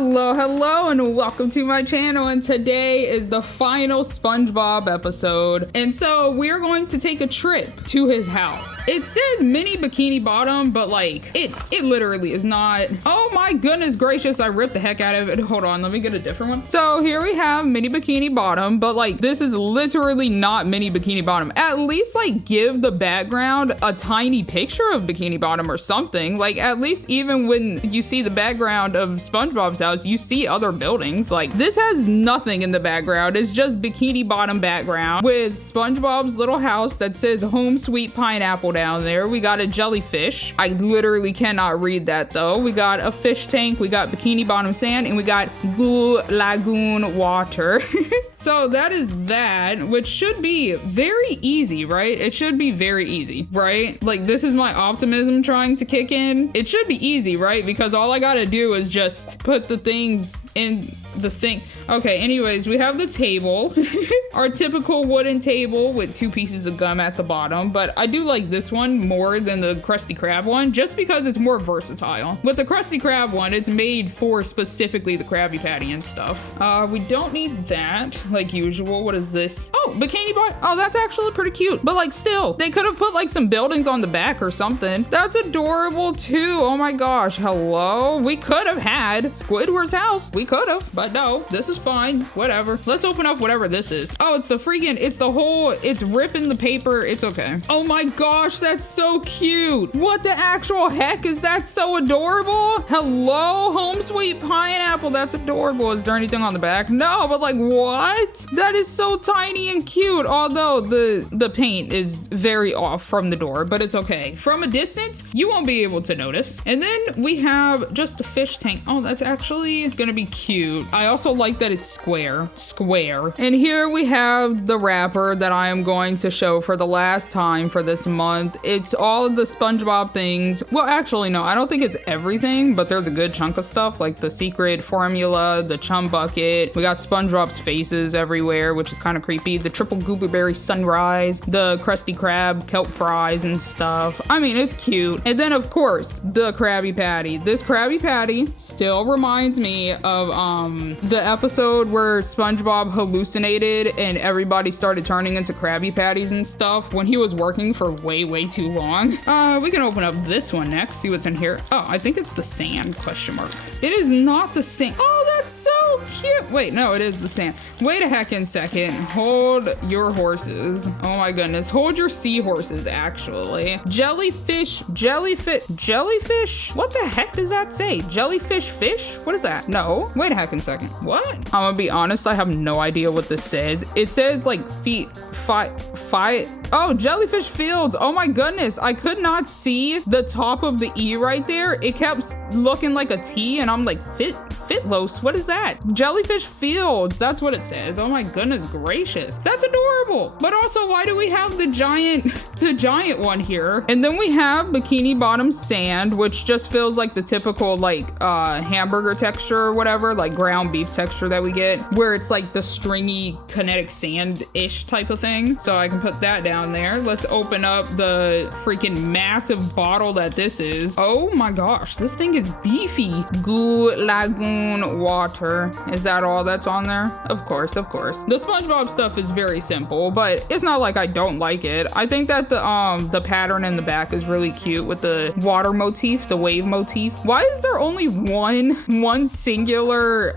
Hello, and welcome to my channel, and today is the final SpongeBob episode, and so we're going to take a trip to his house. It says Mini Bikini Bottom, but like, it literally is not. Oh my goodness gracious, I ripped the heck out of it. Hold on, let me get a different one. So here we have Mini Bikini Bottom, but like, this is literally not Mini Bikini Bottom. At least like, give the background a tiny picture of Bikini Bottom or something. Like, at least even when you see the background of SpongeBob's house, you see other buildings. Like, this has nothing in the background. It's just Bikini Bottom background with SpongeBob's little house that says Home Sweet Pineapple down there. We got a jellyfish. I literally cannot read that though. We got a fish tank, we got Bikini Bottom sand, and we got Goo Lagoon water. So that is that, which should be very easy, right? It should be very easy, right? Like, this is my optimism trying to kick in. It should be easy, right? Because all I gotta do is just put the things in the thing. Okay, anyways, we have the table. Our typical wooden table with 2 pieces of gum at the bottom, but I do like this one more than the Krusty Krab one, just because it's more versatile. With the Krusty Krab one, it's made for specifically the Krabby Patty and stuff. We don't need that, like usual. What is this? Oh, Bikini Bottom. Oh, that's actually pretty cute, but like, still, they could have put like some buildings on the back or something. That's adorable too. Oh my gosh, hello. We could have had Squidward's house. We could have, but no, this is fine. Whatever. Let's open up whatever this is. Oh, it's the freaking, it's ripping the paper. It's okay. Oh my gosh, that's so cute. What the actual heck? Is that so adorable? Hello, Home Sweet Pineapple. That's adorable. Is there anything on the back? No, but like, what? That is so tiny and cute. Although the paint is very off from the door, but it's okay. From a distance, you won't be able to notice. And then we have just a fish tank. Oh, that's actually gonna be cute. I also like that it's square. And here we have the wrapper that I am going to show for the last time for this month. It's all of the SpongeBob things. Well, actually, no, I don't think it's everything, but there's a good chunk of stuff, like the secret formula, the chum bucket. We got SpongeBob's faces everywhere, which is kind of creepy. The triple gooberberry sunrise, the Krusty Krab kelp fries and stuff. I mean, it's cute. And then of course, the Krabby Patty. This Krabby Patty still reminds me of the episode where SpongeBob hallucinated and everybody started turning into Krabby Patties and stuff when he was working for way too long. We can open up this one next, see what's in here. Oh, I think it's the sand, question mark. It is not the sand. Oh, that's so cute. Wait, no, it is the sand. Wait a heckin' second. Hold your horses. Oh my goodness. Hold your seahorses, actually. Jellyfish. What the heck does that say? Jellyfish fish? What is that? No. Wait a heckin' second. What? I'm gonna be honest, I have no idea what this says. It says like oh, Jellyfish Fields. Oh my goodness. I could not see the top of the E right there. It kept looking like a T and I'm like, Fitlos, what is that? Jellyfish Fields, that's what it says. Oh my goodness gracious. That's adorable. But also, why do we have the giant one here? And then we have Bikini Bottom sand, which just feels like the typical like hamburger texture or whatever, like ground beef texture that we get, where it's like the stringy kinetic sand-ish type of thing. So I can put that down there. Let's open up the freaking massive bottle that this is. Oh my gosh, this thing is beefy. Goo Lagoon water. Is that all that's on there? Of course. The SpongeBob stuff is very simple, but it's not like I don't like it. I think that the pattern in the back is really cute with the water motif, the wave motif. Why is there only one singular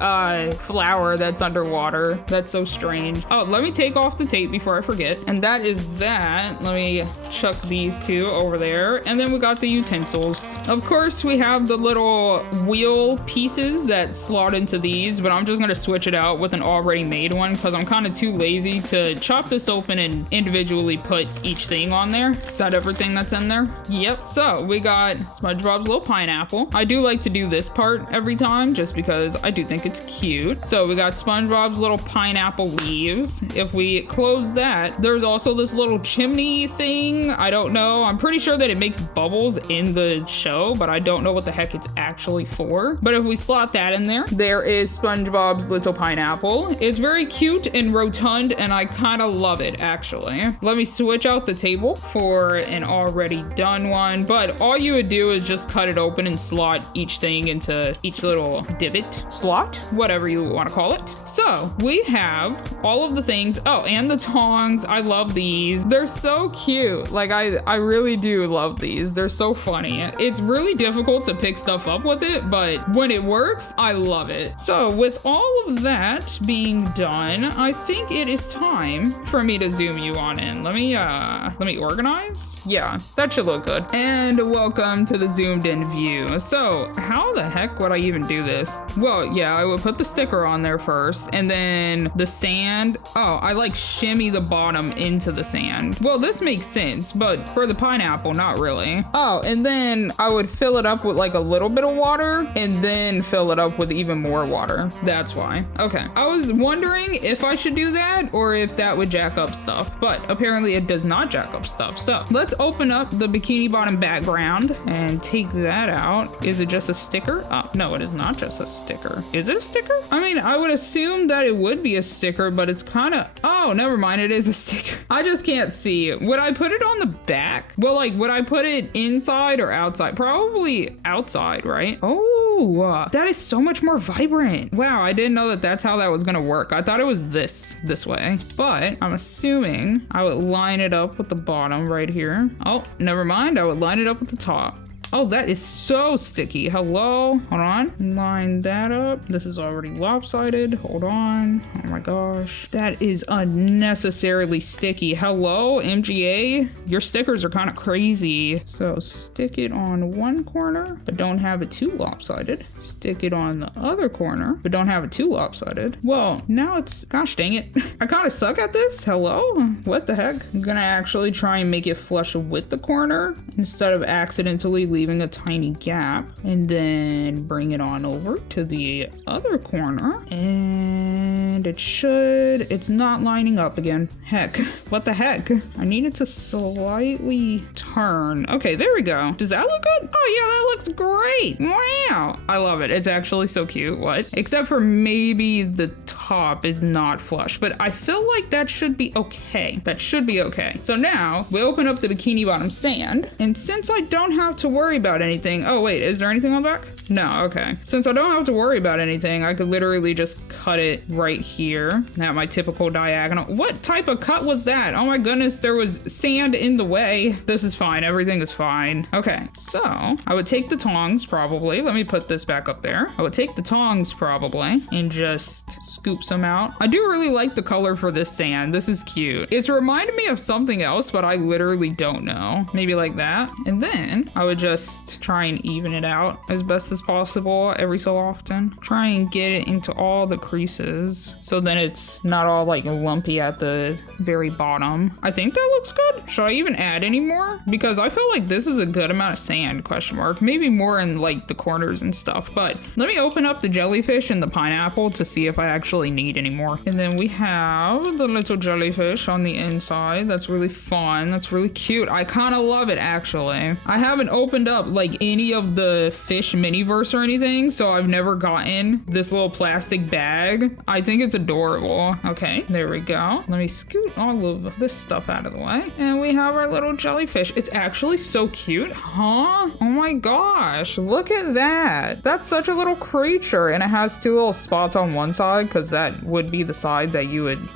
flower that's underwater? That's so strange. Oh, let me take off the tape before I forget. And that is that. Let me chuck these 2 over there. And then we got the utensils. Of course, we have the little wheel pieces that slot into these, but I'm just gonna switch it out with an already made one because I'm kind of too lazy to chop this open and individually put each thing on there. Is that everything that's in there? Yep. So we got SpongeBob's little pineapple. I do like to do this part every time just because I do think it's cute. So we got SpongeBob's little pineapple leaves. If we close that, there's also this little chimney thing. I don't know. I'm pretty sure that it makes bubbles in the show, but I don't know what the heck it's actually for. But if we slot that in in there. There is SpongeBob's little pineapple. It's very cute and rotund, and I kind of love it, actually. Let me switch out the table for an already done one, but all you would do is just cut it open and slot each thing into each little divot, slot, whatever you want to call it. So we have all of the things. Oh, and the tongs. I love these. They're so cute. Like, I really do love these. They're so funny. It's really difficult to pick stuff up with it, but when it works, I love it. So with all of that being done, I think it is time for me to zoom you on in. Let me organize. Yeah, that should look good. And welcome to the zoomed in view. So how the heck would I even do this? Well, yeah, I would put the sticker on there first, and then the sand. Oh, I like shimmy the bottom into the sand. Well, this makes sense, but for the pineapple, not really. Oh, and then I would fill it up with like a little bit of water and then fill it up with even more water. That's why. Okay. I was wondering if I should do that or if that would jack up stuff, but apparently it does not jack up stuff. So let's open up the Bikini Bottom background and take that out. Is it just a sticker? Oh, no, it is not just a sticker. Is it a sticker? I mean, I would assume that it would be a sticker, but it's kind of, oh, never mind. It is a sticker. I just can't see. Would I put it on the back? Well, like, would I put it inside or outside? Probably outside, right? Oh, that is so much more vibrant. Wow, I didn't know that that's how that was gonna work. I thought it was this way, but I'm assuming I would line it up with the bottom right here. Oh, never mind. I would line it up with the top. Oh, that is so sticky. Hello? Hold on. Line that up. This is already lopsided. Hold on. Oh my gosh. That is unnecessarily sticky. Hello, MGA? Your stickers are kind of crazy. So stick it on one corner, but don't have it too lopsided. Stick it on the other corner, but don't have it too lopsided. Well, now it's, gosh dang it. I kind of suck at this. Hello? What the heck? I'm gonna actually try and make it flush with the corner instead of accidentally leaving a tiny gap, and then bring it on over to the other corner, and it's not lining up again. Heck, what the heck? I need it to slightly turn. Okay, there we go. Does that look good? Oh yeah, that looks great. Wow, I love it. It's actually so cute. What? Except for maybe the top is not flush, but I feel like that should be okay. That should be okay. So now we open up the Bikini Bottom sand, and since I don't have to worry about anything. Oh wait, is there anything on the back? No, okay. Since I don't have to worry about anything, I could literally just cut it right here at my typical diagonal. What type of cut was that? Oh my goodness, there was sand in the way. This is fine, everything is fine. Okay, so I would take the tongs probably. Let me put this back up there. I would take the tongs probably and just scoop some out. I do really like the color for this sand. This is cute. It's reminded me of something else, but I literally don't know. Maybe like that. And then I would just try and even it out as best as possible every so often. Try and get it into all the creases so then it's not all like lumpy at the very bottom. I think that looks good. Should I even add any more? Because I feel like this is a good amount of sand, question mark. Maybe more in like the corners and stuff, but let me open up the jellyfish and the pineapple to see if I actually need any more. And then we have the little jellyfish on the inside. That's really fun. That's really cute. I kind of love it actually. I haven't opened up like any of the fish miniverse or anything, so I've never gotten this little plastic bag. I think it's adorable. Okay, there we go. Let me scoot all of this stuff out of the way, and we have our little jellyfish. It's actually so cute, huh? Oh my gosh, look at that. That's such a little creature, and it has two little spots on one side because that would be the side that you would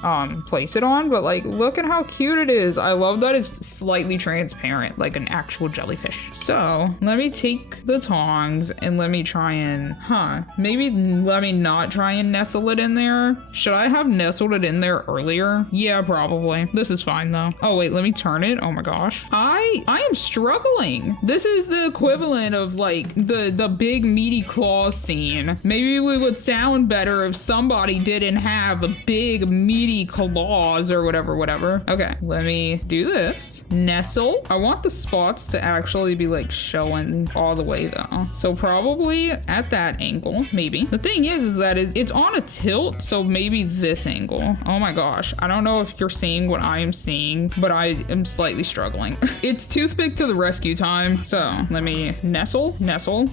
place it on, but like look at how cute it is. I love that it's slightly transparent like an actual jellyfish. So let me take the tongs and let me try and, maybe let me not try and nestle it in there. Should I have nestled it in there earlier? Yeah, probably. This is fine though. Oh wait, let me turn it. Oh my gosh. I am struggling. This is the equivalent of like the big meaty claws scene. Maybe we would sound better if somebody didn't have a big meaty claws or whatever. Okay, let me do this. Nestle. I want the spots to actually be like showing all the way though. So probably probably at that angle, maybe. The thing is that it's on a tilt, so maybe this angle. Oh my gosh, I don't know if you're seeing what I am seeing, but I am slightly struggling. It's toothpick to the rescue time. So let me nestle,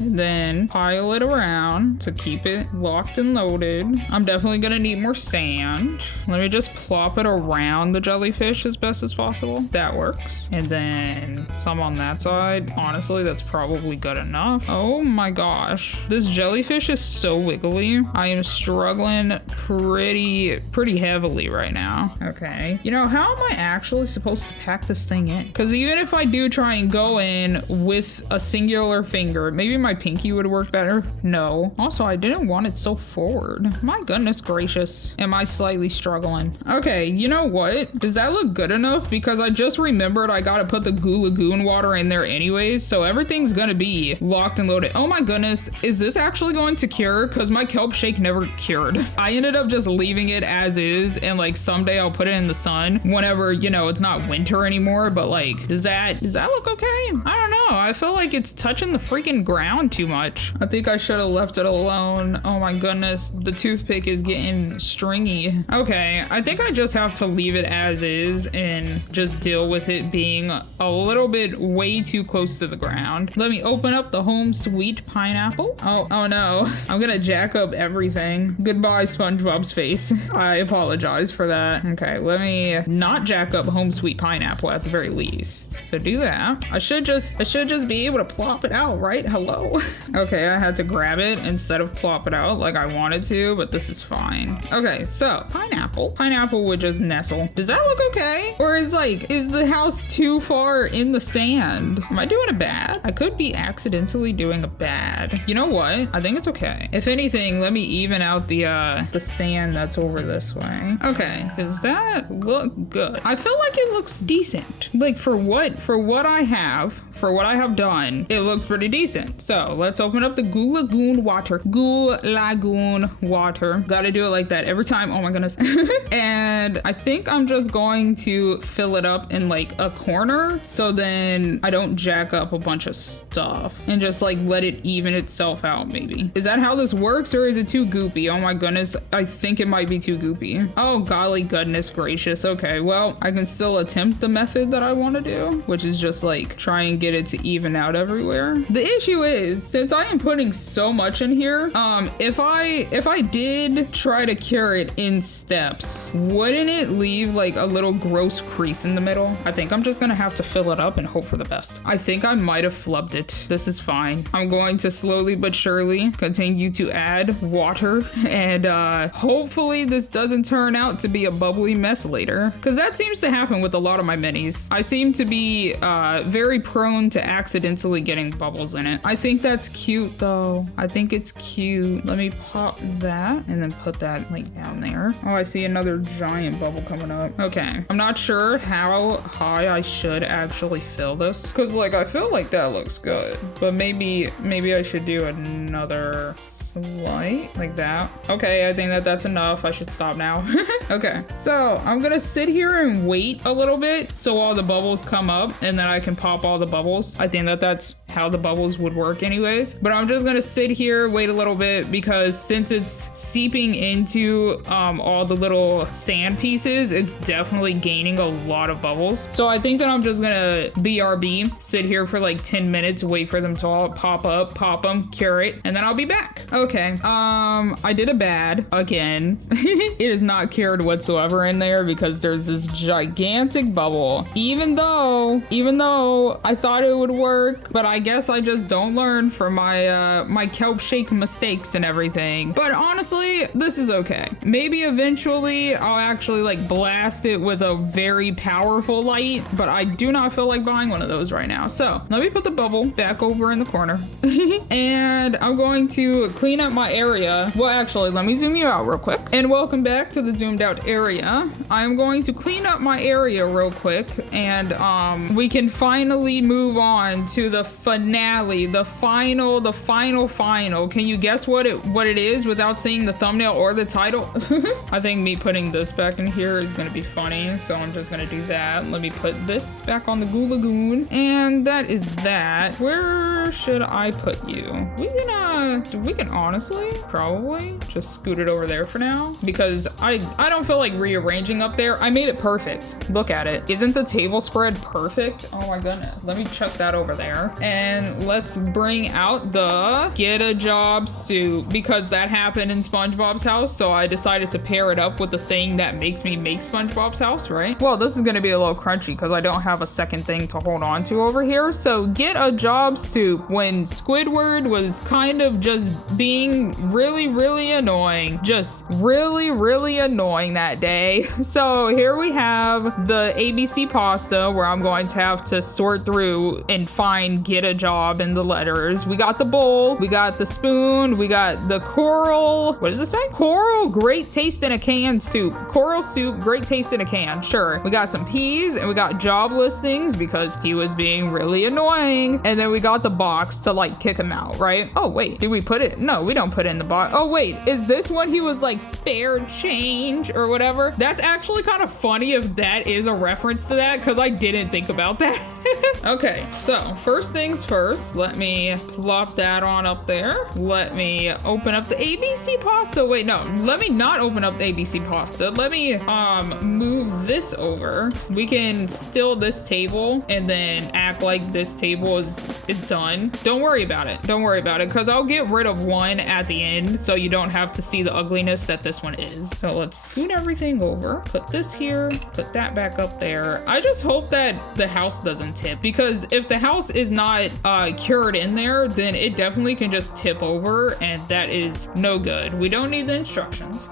then pile it around to keep it locked and loaded. I'm definitely gonna need more sand. Let me just plop it around the jellyfish as best as possible. That works. And then some on that side. Honestly, that's probably good enough. Oh my gosh. This jellyfish is so wiggly. I am struggling pretty heavily right now. Okay. You know, how am I actually supposed to pack this thing in? Because even if I do try and go in with a singular finger, maybe my pinky would work better. No. Also, I didn't want it so forward. My goodness gracious. Am I slightly struggling? Okay, you know what? Does that look good enough? Because I just remembered I gotta put the Goo Lagoon water in there anyways, so everything's gonna be locked and loaded. Oh my goodness, is this actually going to cure? Because my kelp shake never cured. I ended up just leaving it as is, and like someday I'll put it in the sun whenever, you know, it's not winter anymore, but like, does that look okay? I don't know. I feel like it's touching the freaking ground too much. I think I should have left it alone. Oh my goodness, the toothpick is getting stringy. Okay, I think I just have to leave it as is and just deal with it being a little bit way too close to the ground. Let me open up the home sweet pineapple. Oh no, I'm gonna jack up everything. Goodbye, SpongeBob's face. I apologize for that. Okay, let me not jack up home sweet pineapple at the very least. So do that. I should just be able to plop it out, right? Hello. Okay, I had to grab it instead of plop it out like I wanted to, but this is fine. Okay, so pineapple would just nestle. Does that look okay? Or is the house too far in the sand? Am I doing it bad? I could be accidentally doing it bad. You know what? I think it's okay. If anything, let me even out the sand that's over this way. Okay, does that look good? I feel like it looks decent. Like for what I have done, it looks pretty decent. So let's open up the Goo Lagoon water. Goo Lagoon water. Gotta do it like that every time. Oh my goodness. And I think I'm just going to fill it up in like a corner so then I don't jack up a bunch of stuff and just like let it even itself out maybe. Is that how this works or is it too goopy? Oh my goodness. I think it might be too goopy. Oh golly goodness gracious. Okay, well, I can still attempt the method that I want to do, which is just like try and get it to even out everywhere. The issue is, since I am putting so much in here, if I did try to cure it in steps, wouldn't it leave like a little gross crease in the middle? I think I'm just gonna have to fill it up and hope for the best. I think I might have flubbed it. This is fine. I'm going to slowly but surely continue to add water and hopefully this doesn't turn out to be a bubbly mess later, because that seems to happen with a lot of my minis. I seem to be very prone to accidentally getting bubbles in it. I think that's cute though. I think it's cute. Let me pop that and then put that like down there. Oh, I see another giant bubble coming up. Okay, I'm not sure how high I should actually fill this, because like I feel like that looks good, but maybe I should do another slight like that. Okay, I think that's enough. I should stop now. Okay, so I'm gonna sit here and wait a little bit so all the bubbles come up and then I can pop all the bubbles. I think that's how the bubbles would work anyways, but I'm just gonna sit here, wait a little bit, because since it's seeping into all the little sand pieces, it's definitely gaining a lot of bubbles. So I think that I'm just gonna BRB, sit here for like 10 minutes, wait for them to all pop up, pop them, cure it, and then I'll be back. Okay, I did a bad again. It is not cured whatsoever in there because there's this gigantic bubble. Even though I thought it would work, but I guess I just don't learn from my my kelp shake mistakes and everything. But honestly, this is okay. Maybe eventually I'll actually like blast it with a very powerful light, but I do not feel like buying one of those right now. So let me put the bubble back over in the corner and I'm going to clean clean up my area. Well, actually, let me zoom you out real quick. And welcome back to the zoomed out area. I'm going to clean up my area real quick, and we can finally move on to the finale, the final. Can you guess what it is without seeing the thumbnail or the title? I think me putting this back in here is gonna be funny, so I'm just gonna do that. Let me put this back on the Goo Lagoon, and that is that. Where should I put you? We can honestly probably just scoot it over there for now, because I don't feel like rearranging up there. I made it perfect. Look at it. Isn't the table spread perfect? Oh my goodness. Let me chuck that over there, and let's bring out the get a job soup, because that happened in SpongeBob's house, so I decided to pair it up with the thing that makes me make SpongeBob's house, right? Well, this is gonna be a little crunchy because I don't have a second thing to hold on to over here. So get a job soup when Squidward was kind of just being really annoying, just really annoying that day. So here we have the ABC pasta, where I'm going to have to sort through and find get a job in the letters. We got the bowl, we got the spoon, we got the coral, what does it say? Coral, great taste in a can soup. Coral soup, great taste in a can, sure. We got some peas, and we got job listings because he was being really annoying. And then we got the box to like kick him out, right? Oh wait, did we put it? No, we don't put it in the box. Oh wait, is this when he was like spare change or whatever? That's actually kind of funny if that is a reference to that, because I didn't think about that. Okay, so first things first, let me plop that on up there. Let me open up the ABC pasta. Wait, no, let me not open up the ABC pasta. Let me move this over. We can still this table and then act like this table is done. Don't worry about it. Don't worry about it, because I'll get rid of one at the end so you don't have to see the ugliness that this one is. So let's scoot everything over. Put this here, put that back up there. I just hope that the house doesn't tip, because if the house is not cured in there, then it definitely can just tip over, and that is no good. We don't need the instructions.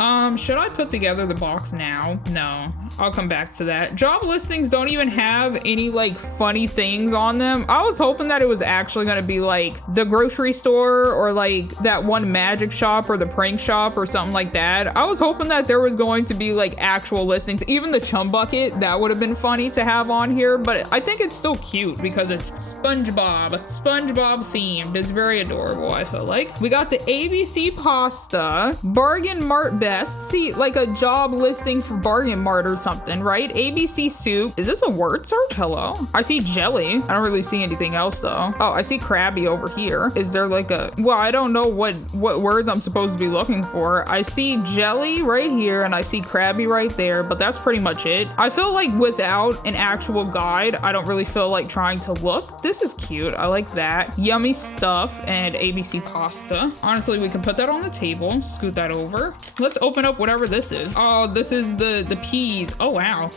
Should I put together the box now? No, I'll come back to that. Job listings don't even have any like funny things on them. I was hoping that it was actually gonna be like the grocery store or like that one magic shop or the prank shop or something like that. I was hoping that there was going to be like actual listings. Even the chum bucket, that would have been funny to have on here, but I think it's still cute because it's SpongeBob themed. It's very adorable, I feel like. We got the ABC pasta, Bargain Mart best. See, like a job listing for Bargain Mart or something, right? ABC soup. Is this a word search? Hello? I see jelly. I don't really see anything else though. Oh, I see Krabby over here. Is there like a, well, I don't know what words I'm supposed to be looking for. I see jelly right here and I see Krabby right there, but that's pretty much it. I feel like without an actual guide, I don't really feel like trying to look. This is cute. I like that. Yummy stuff and ABC pasta. Honestly, we can put that on the table. Scoot that over. Let's open up whatever this is. Oh, this is the peas. Oh, wow.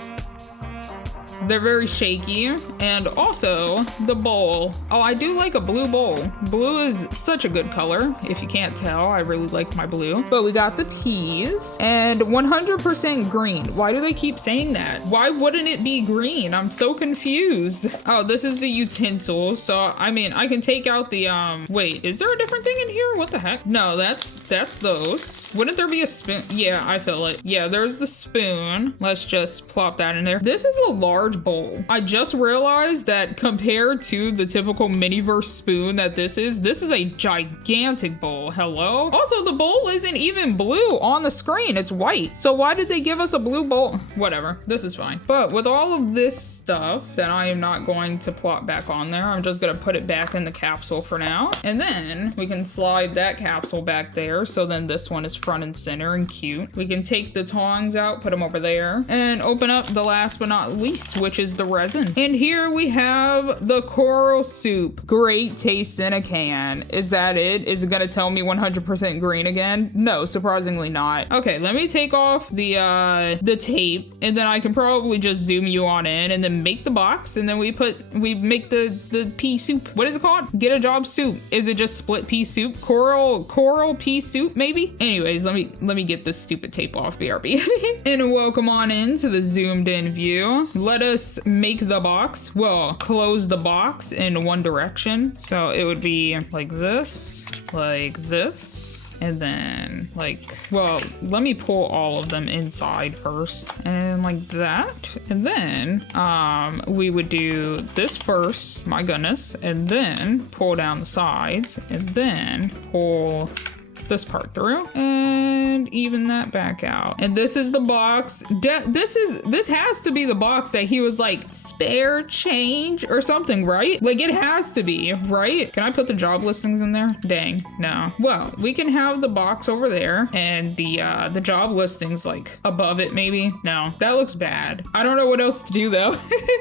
They're very shaky. And also the bowl. Oh, I do like a blue bowl. Blue is such a good color. If you can't tell, I really like my blue. But we got the peas and 100% green. Why do they keep saying that? Why wouldn't it be green? I'm so confused. Oh, this is the utensil. So, I mean, I can take out the, wait, is there a different thing in here? What the heck? No, that's those. Wouldn't there be a spoon? Yeah, I feel it. Yeah, there's the spoon. Let's just plop that in there. This is a large bowl. I just realized that compared to the typical Miniverse spoon that this is a gigantic bowl. Hello? Also, the bowl isn't even blue on the screen. It's white. So why did they give us a blue bowl? Whatever. This is fine. But with all of this stuff that I am not going to plop back on there, I'm just gonna put it back in the capsule for now. And then we can slide that capsule back there. So then this one is front and center and cute. We can take the tongs out, put them over there, and open up the last but not least, which is the resin. And here we have the coral soup. Great taste in a can. Is that it? Is it gonna tell me 100% green again? No, surprisingly not. Okay, let me take off the tape, and then I can probably just zoom you on in and then make the box, and then we make the pea soup. What is it called? Get a job soup. Is it just split pea soup? Coral pea soup maybe? Anyways, let me get this stupid tape off, BRB. And welcome on in to the zoomed in view. Let us make the box. Well, close the box in one direction. So it would be like this, And then like, well, let me pull all of them inside first and like that. And then we would do this first, my goodness, and then pull down the sides and then pull this part through and even that back out. And this is the box. This has to be the box that he was like spare change or something, right? Like it has to be, right? Can I put the job listings in there? Dang, no. Well, we can have the box over there and the job listings like above it maybe. No, that looks bad. I don't know what else to do though.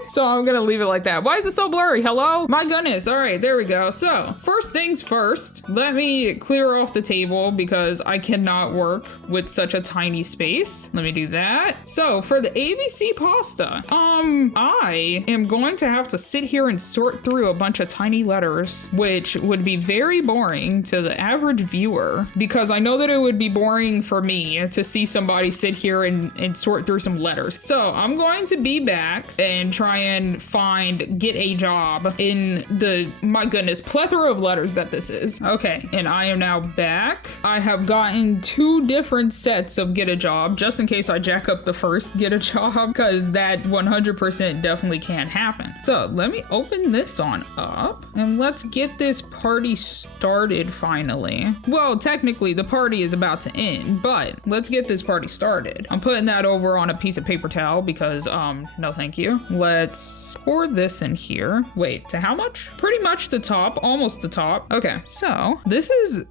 So I'm gonna leave it like that. Why is it so blurry? Hello? My goodness. All right, there we go. So first things first, let me clear off the table because I cannot work with such a tiny space. Let me do that. So for the ABC pasta, I am going to have to sit here and sort through a bunch of tiny letters, which would be very boring to the average viewer because I know that it would be boring for me to see somebody sit here and sort through some letters. So I'm going to be back and try and get a job in the, my goodness, plethora of letters that this is. Okay, and I am now back. I have gotten 2 different sets of get a job just in case I jack up the first get a job because that 100% definitely can't happen. So let me open this on up and let's get this party started finally. Well, technically the party is about to end, but let's get this party started. I'm putting that over on a piece of paper towel because no thank you. Let's pour this in here. Wait, to how much? Pretty much the top, almost the top. Okay, so this is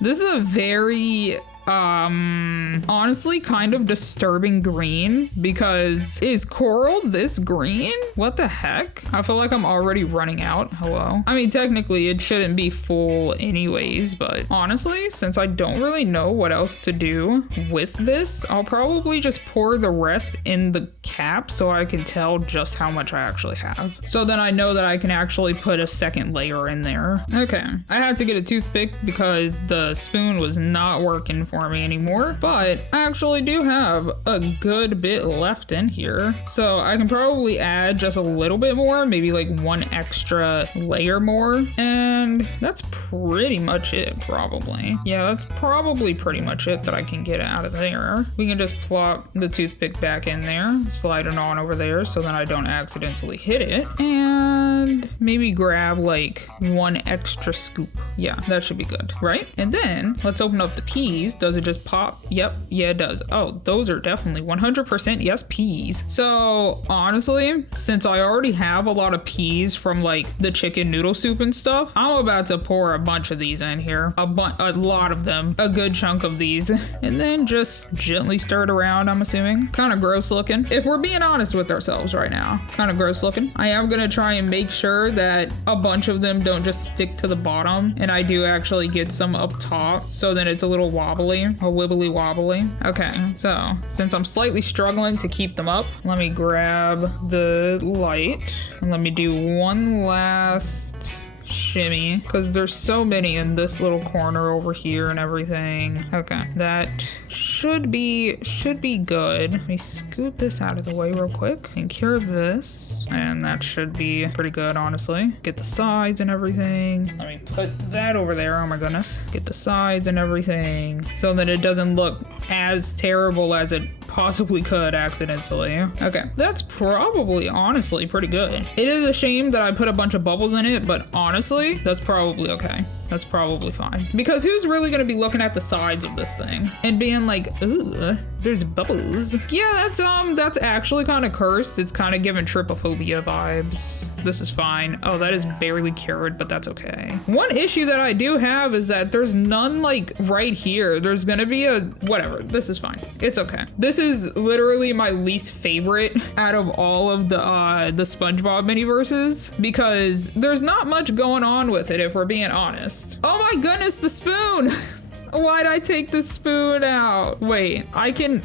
this is a very honestly kind of disturbing green because is coral this green? What the heck? I feel like I'm already running out. Hello? I mean, technically it shouldn't be full anyways, but honestly, since I don't really know what else to do with this, I'll probably just pour the rest in the cap so I can tell just how much I actually have. So then I know that I can actually put a second layer in there. Okay, I had to get a toothpick because the spoon was not working for me anymore, but I actually do have a good bit left in here, so I can probably add just a little bit more, maybe like 1 extra layer more, and that's pretty much it probably. Yeah, that's probably pretty much it that I can get out of there. We can just plop the toothpick back in there, slide it on over there so then I don't accidentally hit it, and maybe grab like 1 extra scoop. Yeah, that should be good, right? And then let's open up the peas. Does it just pop? Yep, yeah, it does. Oh, those are definitely 100% yes peas. So honestly, since I already have a lot of peas from like the chicken noodle soup and stuff, I'm about to pour a bunch of these in here. A lot of them, a good chunk of these, and then just gently stir it around, I'm assuming. Kind of gross looking. If we're being honest with ourselves right now, kind of gross looking. I am gonna try and make sure that a bunch of them don't just stick to the bottom and I do actually get some up top so then it's a little wobbly. A wibbly wobbly. Okay, so since I'm slightly struggling to keep them up, let me grab the light and let me do 1 last shimmy because there's so many in this little corner over here and everything. Okay, that should be good. Let me scoot this out of the way real quick and cure this, and that should be pretty good, honestly. Get the sides and everything. Let me put that over there. Oh my goodness. Get the sides and everything so that it doesn't look as terrible as it possibly could accidentally. Okay, that's probably honestly pretty good. It is a shame that I put a bunch of bubbles in it, but honestly, that's probably okay. That's probably fine. Because who's really gonna be looking at the sides of this thing and being like, ooh, there's bubbles. Yeah, that's actually kind of cursed. It's kind of giving trypophobia vibes. This is fine. Oh, that is barely cured, but that's okay. One issue that I do have is that there's none like right here. There's gonna be a, whatever, this is fine. It's okay. This is literally my least favorite out of all of the Spongebob miniverses because there's not much going on with it if we're being honest. Oh my goodness, the spoon! Why'd I take the spoon out? Wait, I can,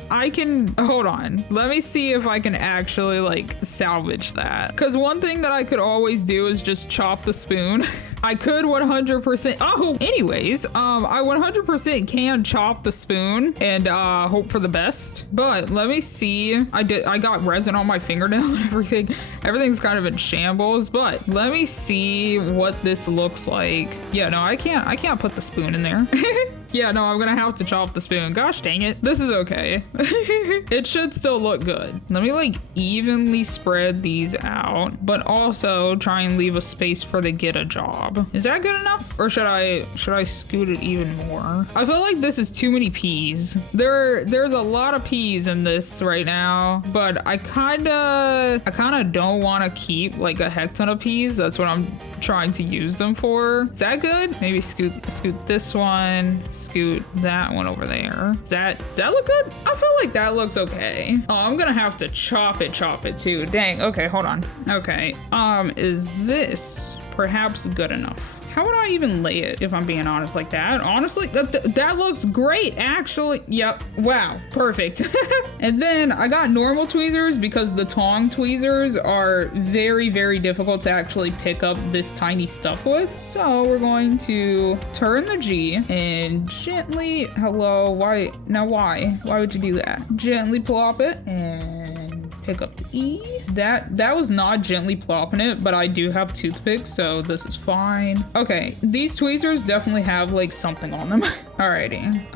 hold on. Let me see if I can actually like salvage that. Cause one thing that I could always do is just chop the spoon. I could 100%, oh, anyways, I 100% can chop the spoon and hope for the best. But let me see, I got resin on my fingernail and everything. Everything's kind of in shambles, but let me see what this looks like. Yeah, no, I can't put the spoon in there. Yeah, no, I'm gonna have to chop the spoon. Gosh dang it. This is okay. It should still look good. Let me like evenly spread these out, but also try and leave a space for the get a job. Is that good enough? Or should I scoot it even more? I feel like this is too many peas. There's a lot of peas in this right now, but I kinda don't want to keep like a heck ton of peas. That's what I'm trying to use them for. Is that good? Maybe scoot this one, scoot that one over there. Does that look good? I feel like that looks okay. Oh, I'm gonna have to chop it too. Dang. Okay, hold on. Okay. Is this perhaps good enough? How would I even lay it if I'm being honest like that? Honestly, that looks great, actually. Yep. Wow. Perfect. And then I got normal tweezers because the tong tweezers are very, very difficult to actually pick up this tiny stuff with. So we're going to turn the G and gently, hello, why? Now why? Why would you do that? Gently plop it and pick up the E. That was not gently plopping it, but I do have toothpicks, so this is fine. Okay, these tweezers definitely have like something on them. Alrighty,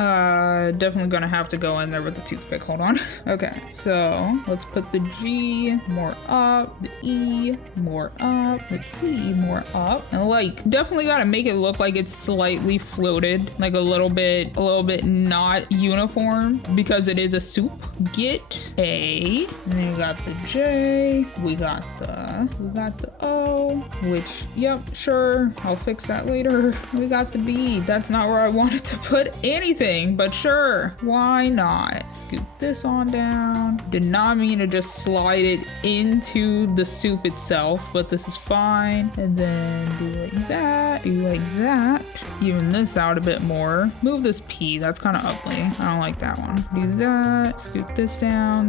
definitely gonna have to go in there with the toothpick. Hold on. Okay, so let's put the G more up, the E more up, the T more up, and like definitely gotta make it look like it's slightly floated, like a little bit not uniform because it is a soup. Get A, and then you got the J, we got the O, which, yep, sure, I'll fix that later. We got the B. That's not where I wanted to put anything, but sure, why not? Scoot this on down. Did not mean to just slide it into the soup itself, but this is fine. And then do like that, do like that. Even this out a bit more. Move this P, that's kind of ugly. I don't like that one. Do that, scoot this down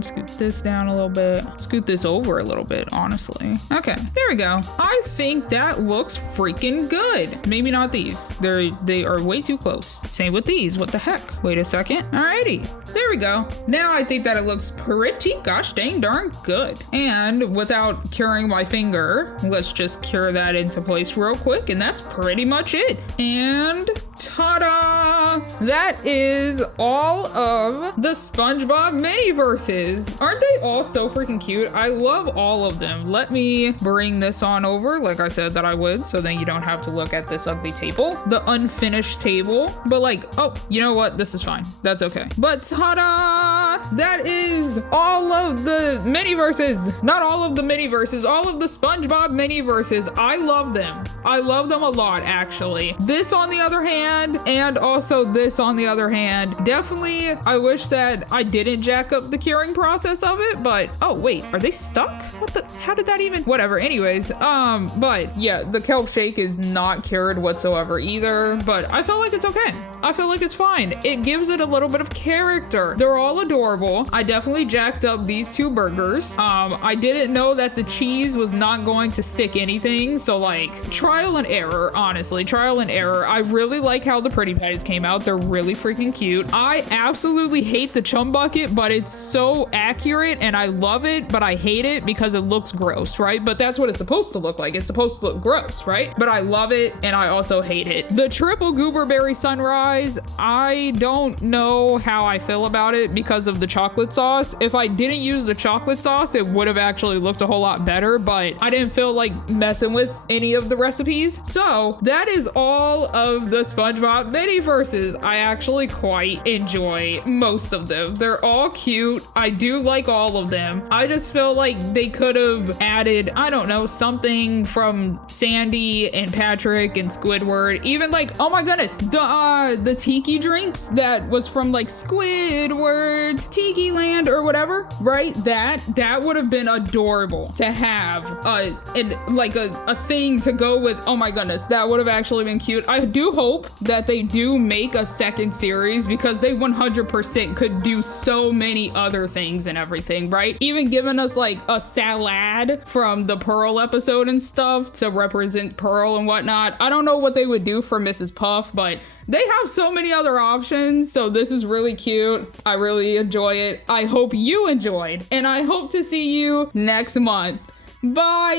a little bit. Scoot this over a little bit, honestly. Okay, there we go. I think that looks freaking good. Maybe not these. They are way too close. Same with these. What the heck? Wait a second. Alrighty, there we go. Now I think that it looks pretty gosh dang darn good. And without curing my finger, let's just cure that into place real quick, and that's pretty much it. And ta-da! That is all of the SpongeBob Miniverses. Aren't they all so freaking cute? I love all of them. Let me bring this on over, like I said that I would, so then you don't have to look at this ugly table, the unfinished table. But like, oh, you know what? This is fine. That's okay. But ta-da! That is all of the Miniverses. Not all of the Miniverses, all of the SpongeBob Miniverses. I love them. I love them a lot, actually. This, on the other hand, and also this, on the other hand, definitely, I wish that I didn't jack up the curing process of it, but, oh, wait, are they stuck? What the, how did that even, whatever, anyways, but yeah, the kelp shake is not cured whatsoever either, but I feel like it's okay. I feel like it's fine. It gives it a little bit of character. They're all adorable. I definitely jacked up these two burgers. I didn't know that the cheese was not going to stick anything, so like, trial and error, honestly, trial and error. I really like how the Pretty Patties came out. They're really freaking cute. I absolutely hate the chum bucket, but it's so accurate and I love it, but I hate it because it looks gross, right? But that's what it's supposed to look like. It's supposed to look gross, right? But I love it and I also hate it. The triple gooberberry sunrise, I don't know how I feel about it because of the chocolate sauce. If I didn't use the chocolate sauce, it would have actually looked a whole lot better, but I didn't feel like messing with any of the recipes. So that is all of the SpongeBob Miniverses. I actually quite enjoy most of them. They're all cute. I do like all of them. I just feel like they could have added, I don't know, something from Sandy and Patrick and Squidward. Even like, oh my goodness, the tiki drinks that was from like Squidward's Tiki Land or whatever, right? That would have been adorable to have a thing to go with. Oh my goodness, that would have actually been cute. I do hope that they do make a second series because they 100% could do so many other things and everything, right? Even giving us like a salad from the Pearl episode and stuff to represent Pearl and whatnot. I don't know what they would do for Mrs. Puff, but they have so many other options, so this is really cute. I really enjoy it. I hope you enjoyed, and I hope to see you next month. Bye!